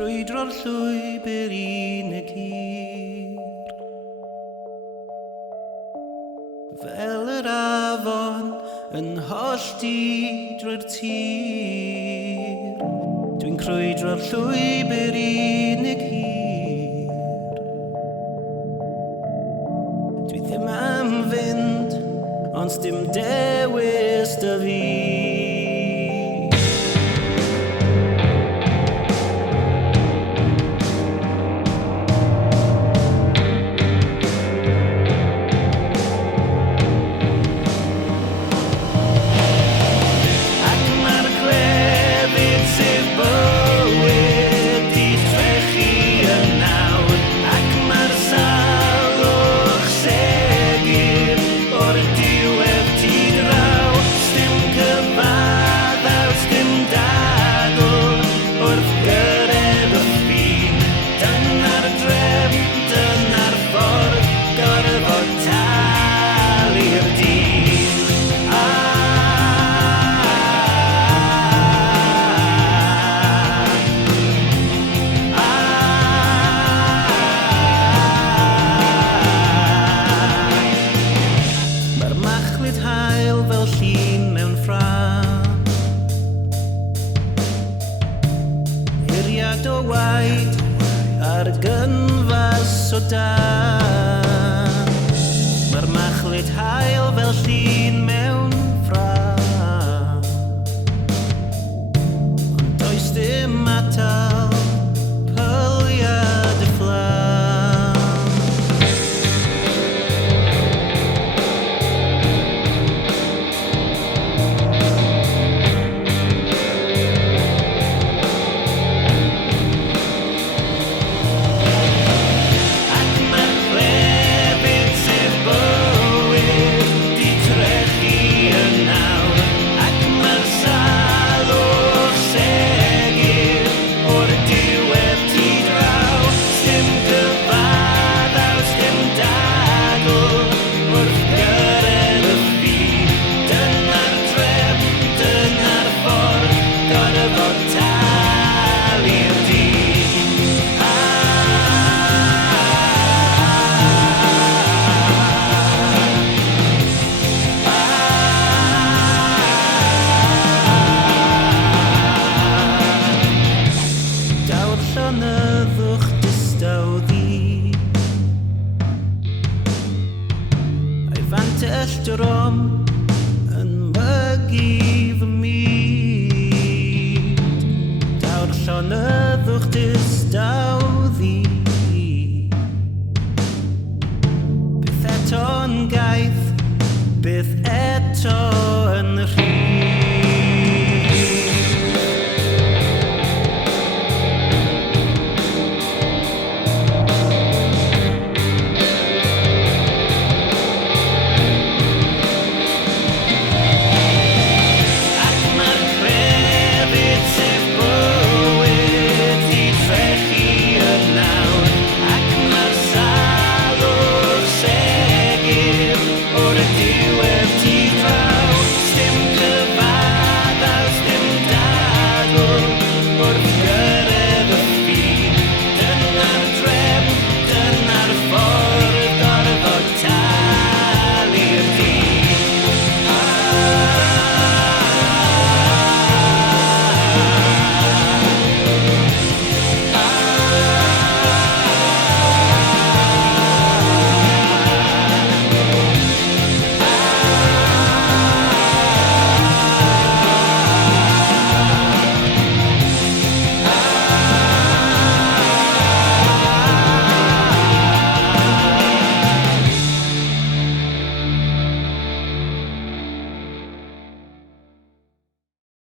crwydro'r llwybr unig hir. Fel yr afon yn hollti drwy'r tir, dwi'n crwydro'r llwybr unig hir. Dwi ddim am fynd, ond dim dewis dy fi. Hael fel llun mewn ffrâm, hiriad o waed ar gynfas o dan. Mae'r machlud hael fel llun mewn ffrâm, ond does dim atal pyliad y fflam. Llonyddwch distaw ddi, a'i fantell drom yn mygu fy myd. Daw'r llonyddwch distaw ddi, byth eto'n gaeth, byth eto